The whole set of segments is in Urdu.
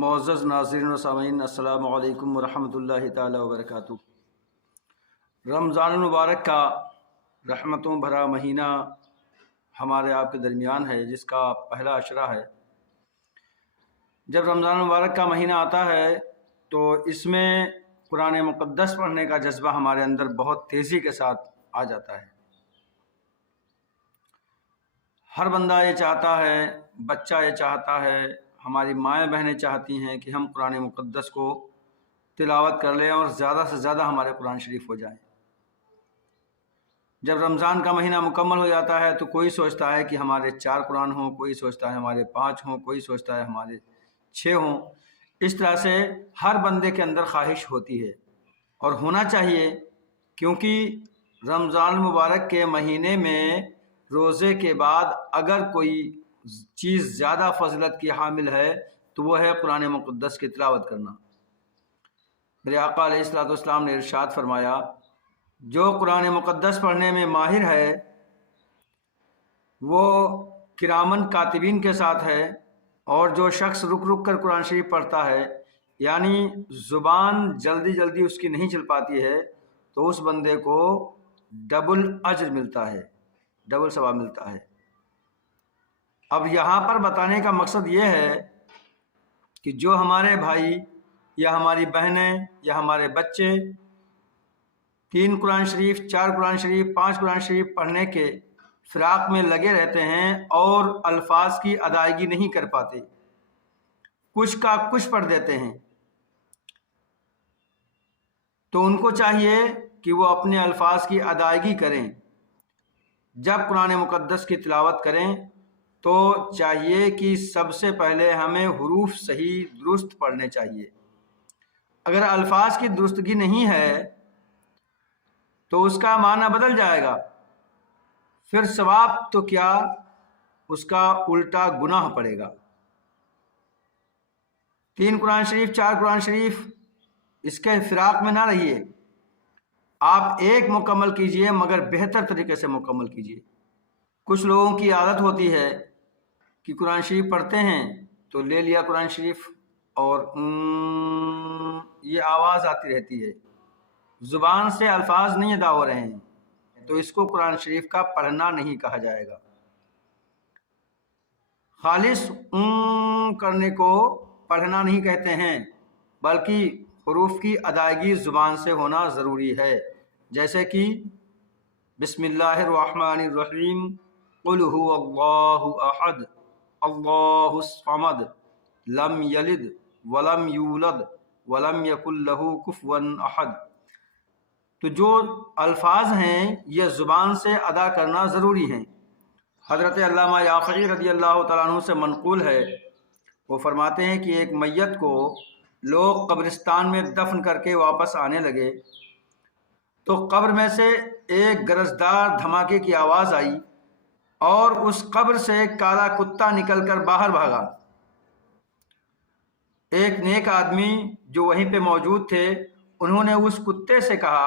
معزز ناظرین و سامعین، السلام علیکم ورحمۃ اللہ تعالی وبرکاتہ۔ رمضان المبارک کا رحمتوں بھرا مہینہ ہمارے آپ کے درمیان ہے، جس کا پہلا عشرہ ہے۔ جب رمضان المبارک کا مہینہ آتا ہے تو اس میں قرآن مقدس پڑھنے کا جذبہ ہمارے اندر بہت تیزی کے ساتھ آ جاتا ہے۔ ہر بندہ یہ چاہتا ہے، بچہ یہ چاہتا ہے، ہماری مائیں بہنیں چاہتی ہیں کہ ہم قرآن مقدس کو تلاوت کر لیں اور زیادہ سے زیادہ ہمارے قرآن شریف ہو جائیں۔ جب رمضان کا مہینہ مکمل ہو جاتا ہے تو کوئی سوچتا ہے کہ ہمارے 4 قرآن ہوں، کوئی سوچتا ہے ہمارے 5 ہوں، کوئی سوچتا ہے ہمارے 6 ہوں۔ اس طرح سے ہر بندے کے اندر خواہش ہوتی ہے اور ہونا چاہیے، کیونکہ رمضان المبارک کے مہینے میں روزے کے بعد اگر کوئی چیز زیادہ فضیلت کی حامل ہے تو وہ ہے قرآن مقدس کی تلاوت کرنا۔ میرے آقا علیہ الصلوۃ والسلام نے ارشاد فرمایا، جو قرآن مقدس پڑھنے میں ماہر ہے وہ کرامن کاتبین کے ساتھ ہے، اور جو شخص رک رک کر قرآن شریف پڑھتا ہے، یعنی زبان جلدی جلدی اس کی نہیں چل پاتی ہے، تو اس بندے کو ڈبل اجر ملتا ہے، ڈبل ثواب ملتا ہے۔ اب یہاں پر بتانے کا مقصد یہ ہے کہ جو ہمارے بھائی یا ہماری بہنیں یا ہمارے بچے 3 قرآن شریف، 4 قرآن شریف، 5 قرآن شریف پڑھنے کے فراق میں لگے رہتے ہیں اور الفاظ کی ادائیگی نہیں کر پاتے، کچھ کا کچھ پڑھ دیتے ہیں، تو ان کو چاہیے کہ وہ اپنے الفاظ کی ادائیگی کریں۔ جب قرآن مقدس کی تلاوت کریں تو چاہیے کہ سب سے پہلے ہمیں حروف صحیح درست پڑھنے چاہیے۔ اگر الفاظ کی درستگی نہیں ہے تو اس کا معنی بدل جائے گا، پھر ثواب تو کیا، اس کا الٹا گناہ پڑے گا۔ 3 قرآن شریف، 4 قرآن شریف، اس کے فراق میں نہ رہیے، آپ ایک مکمل کیجئے، مگر بہتر طریقے سے مکمل کیجئے۔ کچھ لوگوں کی عادت ہوتی ہے کہ قرآن شریف پڑھتے ہیں تو لے لیا قرآن شریف اور یہ آواز آتی رہتی ہے، زبان سے الفاظ نہیں ادا ہو رہے ہیں، تو اس کو قرآن شریف کا پڑھنا نہیں کہا جائے گا۔ خالص کرنے کو پڑھنا نہیں کہتے ہیں، بلکہ حروف کی ادائیگی زبان سے ہونا ضروری ہے، جیسے کہ بسم اللہ الرحمن الرحیم، قل هو اللہ احد اللہ الصمد لم یلد ولم یولد ولم یکن لہ کفوا احد۔ تو جو الفاظ ہیں یہ زبان سے ادا کرنا ضروری ہیں۔ حضرت علامہ یافعی رضی اللہ تعالیٰ عنہ سے منقول ہے، وہ فرماتے ہیں کہ ایک میت کو لوگ قبرستان میں دفن کر کے واپس آنے لگے تو قبر میں سے ایک گرجدار دھماکے کی آواز آئی اور اس قبر سے کالا کتا نکل کر باہر بھاگا۔ ایک نیک آدمی جو وہیں پہ موجود تھے، انہوں نے اس کتے سے کہا،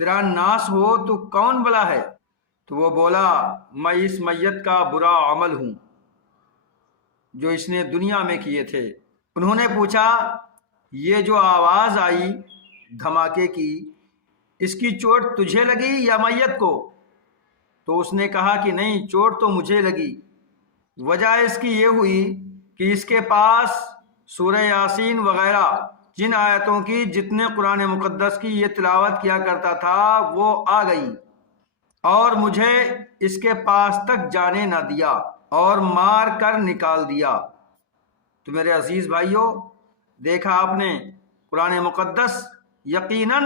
تیرا ناس ہو تو کون بلا ہے؟ تو وہ بولا، میں اس میت کا برا عمل ہوں جو اس نے دنیا میں کیے تھے۔ انہوں نے پوچھا، یہ جو آواز آئی دھماکے کی، اس کی چوٹ تجھے لگی یا میت کو؟ تو اس نے کہا کہ نہیں، چوٹ تو مجھے لگی۔ وجہ اس کی یہ ہوئی کہ اس کے پاس سورہ یاسین وغیرہ جن آیتوں کی جتنے قرآن مقدس کی یہ تلاوت کیا کرتا تھا وہ آ گئی اور مجھے اس کے پاس تک جانے نہ دیا اور مار کر نکال دیا۔ تو میرے عزیز بھائیوں، دیکھا آپ نے، قرآن مقدس یقیناً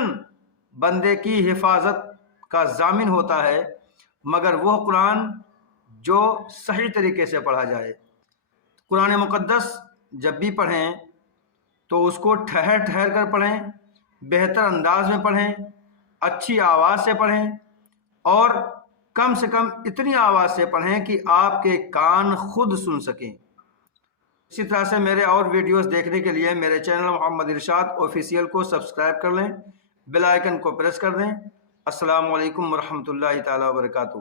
بندے کی حفاظت کا ضامن ہوتا ہے، مگر وہ قرآن جو صحیح طریقے سے پڑھا جائے۔ قرآن مقدس جب بھی پڑھیں تو اس کو ٹھہر ٹھہر کر پڑھیں، بہتر انداز میں پڑھیں، اچھی آواز سے پڑھیں، اور کم سے کم اتنی آواز سے پڑھیں کہ آپ کے کان خود سن سکیں۔ اسی طرح سے میرے اور ویڈیوز دیکھنے کے لیے میرے چینل محمد ارشاد آفیشیل کو سبسکرائب کر لیں، بیل آئیکن کو پریس کر دیں۔ السلام علیکم ورحمۃ اللہ تعالیٰ وبرکاتہ۔